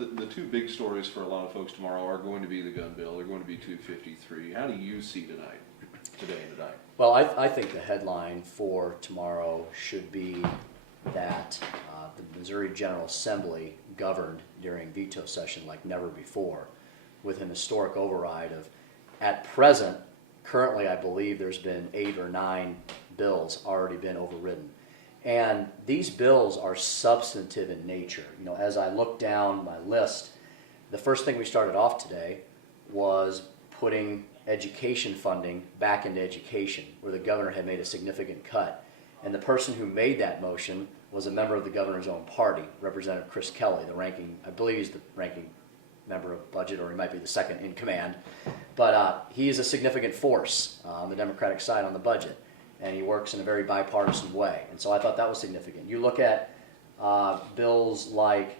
The two big stories for a lot of folks tomorrow are going to be the gun bill. They're going to be 253. How do you see today and tonight? Well, I think the headline for tomorrow should be that the Missouri General Assembly governed during veto session like never before, with an historic override of, at present, currently I believe there's been 8 or 9 bills already been overridden. And these bills are substantive in nature. You know, as I look down my list, the first thing we started off today was putting education funding back into education, where the governor had made a significant cut. And the person who made that motion was a member of the governor's own party, Representative Chris Kelly, the ranking, I believe he's the ranking member of budget, or he might be the second in command. But he is a significant force on the Democratic side on the budget, and he works in a very bipartisan way. And so I thought that was significant. You look at bills like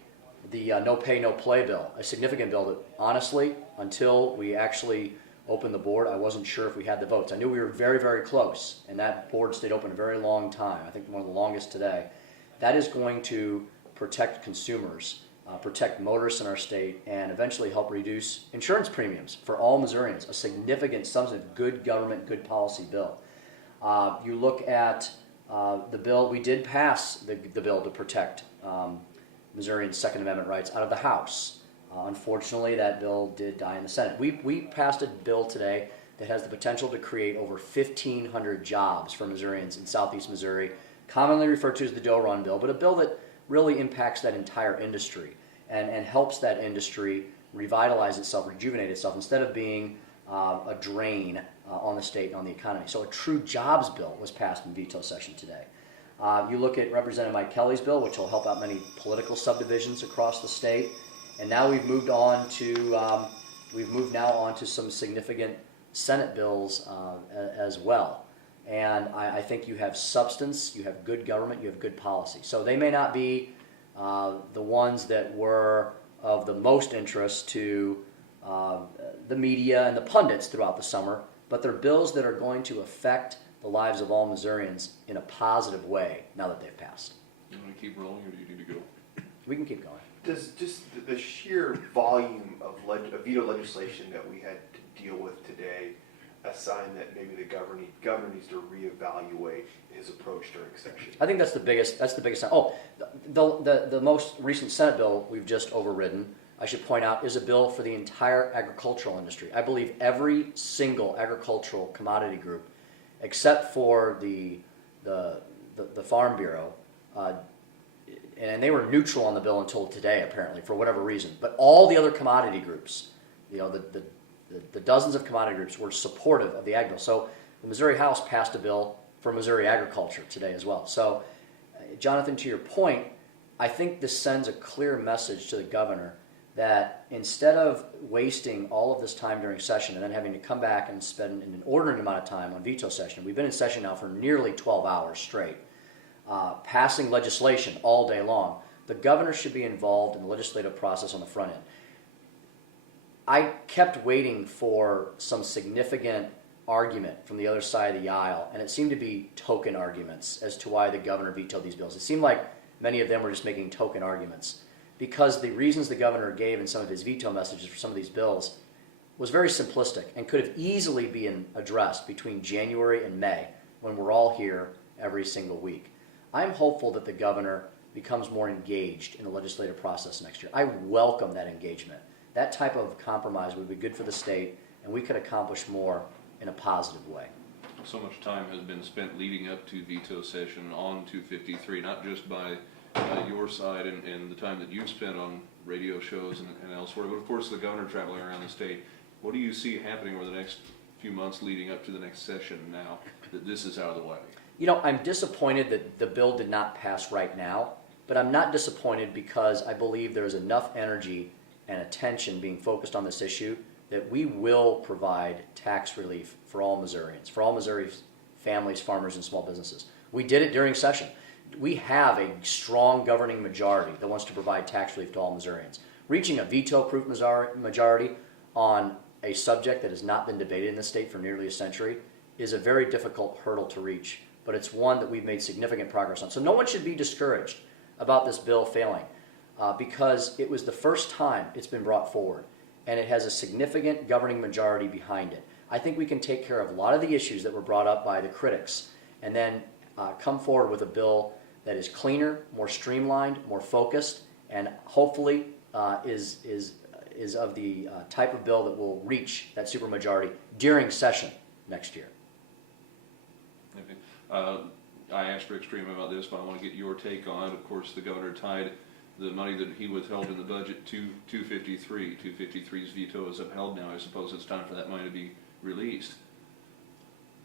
the No Pay, No Play bill, a significant bill that, honestly, until we actually opened the board, I wasn't sure if we had the votes. I knew we were very, very close, and that board stayed open a very long time. I think one of the longest today. That is going to protect consumers, protect motorists in our state, and eventually help reduce insurance premiums for all Missourians. A significant, substantive, good government, good policy bill. You look at the bill, we did pass the bill to protect Missourians' Second Amendment rights out of the House. Unfortunately, that bill did die in the Senate. We passed a bill today that has the potential to create over 1,500 jobs for Missourians in southeast Missouri, commonly referred to as the Doe Run bill, but a bill that really impacts that entire industry and helps that industry revitalize itself, rejuvenate itself, instead of being a drain on the state and on the economy. So a true jobs bill was passed in veto session today. You look at Representative Mike Kelly's bill, which will help out many political subdivisions across the state. And now we've moved on to some significant Senate bills as well. And I think you have substance, you have good government, you have good policy. So they may not be the ones that were of the most interest to the media and the pundits throughout the summer, but they're bills that are going to affect the lives of all Missourians in a positive way now that they've passed. You want to keep rolling, or do you need to go? We can keep going. Does just the sheer volume of veto legislation that we had to deal with today a sign that maybe the governor needs to reevaluate his approach during session? I think that's the biggest sign. Oh, the most recent Senate bill we've just overridden, I should point out, is a bill for the entire agricultural industry. I believe every single agricultural commodity group, except for the Farm Bureau, and they were neutral on the bill until today, apparently, for whatever reason. But all the other commodity groups, you know, the dozens of commodity groups were supportive of the ag bill. So the Missouri House passed a bill for Missouri agriculture today as well. So, Jonathan, to your point, I think this sends a clear message to the governor that instead of wasting all of this time during session and then having to come back and spend an inordinate amount of time on veto session, we've been in session now for nearly 12 hours straight, passing legislation all day long. The governor should be involved in the legislative process on the front end. I kept waiting for some significant argument from the other side of the aisle, and it seemed to be token arguments as to why the governor vetoed these bills. It seemed like many of them were just making token arguments, because the reasons the governor gave in some of his veto messages for some of these bills was very simplistic and could have easily been addressed between January and May, when we're all here every single week. I'm hopeful that the governor becomes more engaged in the legislative process next year. I welcome that engagement. That type of compromise would be good for the state, and we could accomplish more in a positive way. So much time has been spent leading up to veto session on 253, not just by your side and the time that you've spent on radio shows and elsewhere, but of course the governor traveling around the state. What do you see happening over the next few months leading up to the next session now that this is out of the way? You know, I'm disappointed that the bill did not pass right now, but I'm not disappointed because I believe there's enough energy and attention being focused on this issue that we will provide tax relief for all Missourians, for all Missouri families, farmers, and small businesses. We did it during session. We have a strong governing majority that wants to provide tax relief to all Missourians. Reaching a veto-proof majority on a subject that has not been debated in the state for nearly a century is a very difficult hurdle to reach, but it's one that we've made significant progress on. So no one should be discouraged about this bill failing. because it was the first time it's been brought forward, and it has a significant governing majority behind it. I think we can take care of a lot of the issues that were brought up by the critics, and then come forward with a bill that is cleaner, more streamlined, more focused, and hopefully is of the type of bill that will reach that supermajority during session next year. Okay. I asked Rick Stream about this, but I want to get your take on it. Of course, the governor tied the money that he withheld in the budget to 253. 253's veto is upheld now. I suppose it's time for that money to be released.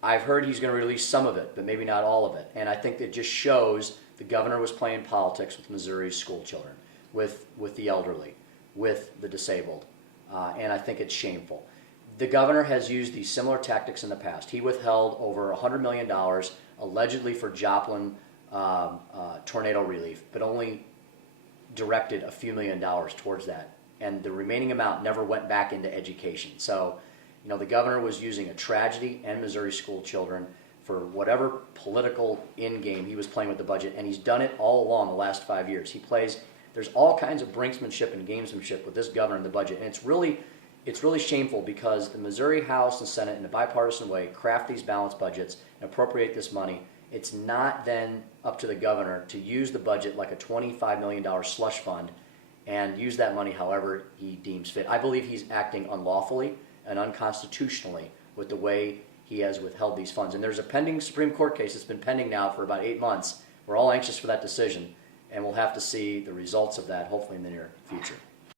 I've heard he's going to release some of it, but maybe not all of it. And I think it just shows the governor was playing politics with Missouri's school children, with the elderly, with the disabled, and I think it's shameful. The governor has used these similar tactics in the past. He withheld over $100 million, allegedly for Joplin tornado relief, but only directed a few $1 million towards that. And the remaining amount never went back into education. So, you know, the governor was using a tragedy and Missouri school children for whatever political end game he was playing with the budget, and he's done it all along the last 5 years. There's all kinds of brinksmanship and gamesmanship with this governor in the budget, and it's really shameful because the Missouri House and Senate, in a bipartisan way, craft these balanced budgets and appropriate this money. It's not then up to the governor to use the budget like a $25 million slush fund and use that money however he deems fit. I believe he's acting unlawfully and unconstitutionally with the way he has withheld these funds. And there's a pending Supreme Court case that's been pending now for about 8 months. We're all anxious for that decision, and we'll have to see the results of that hopefully in the near future.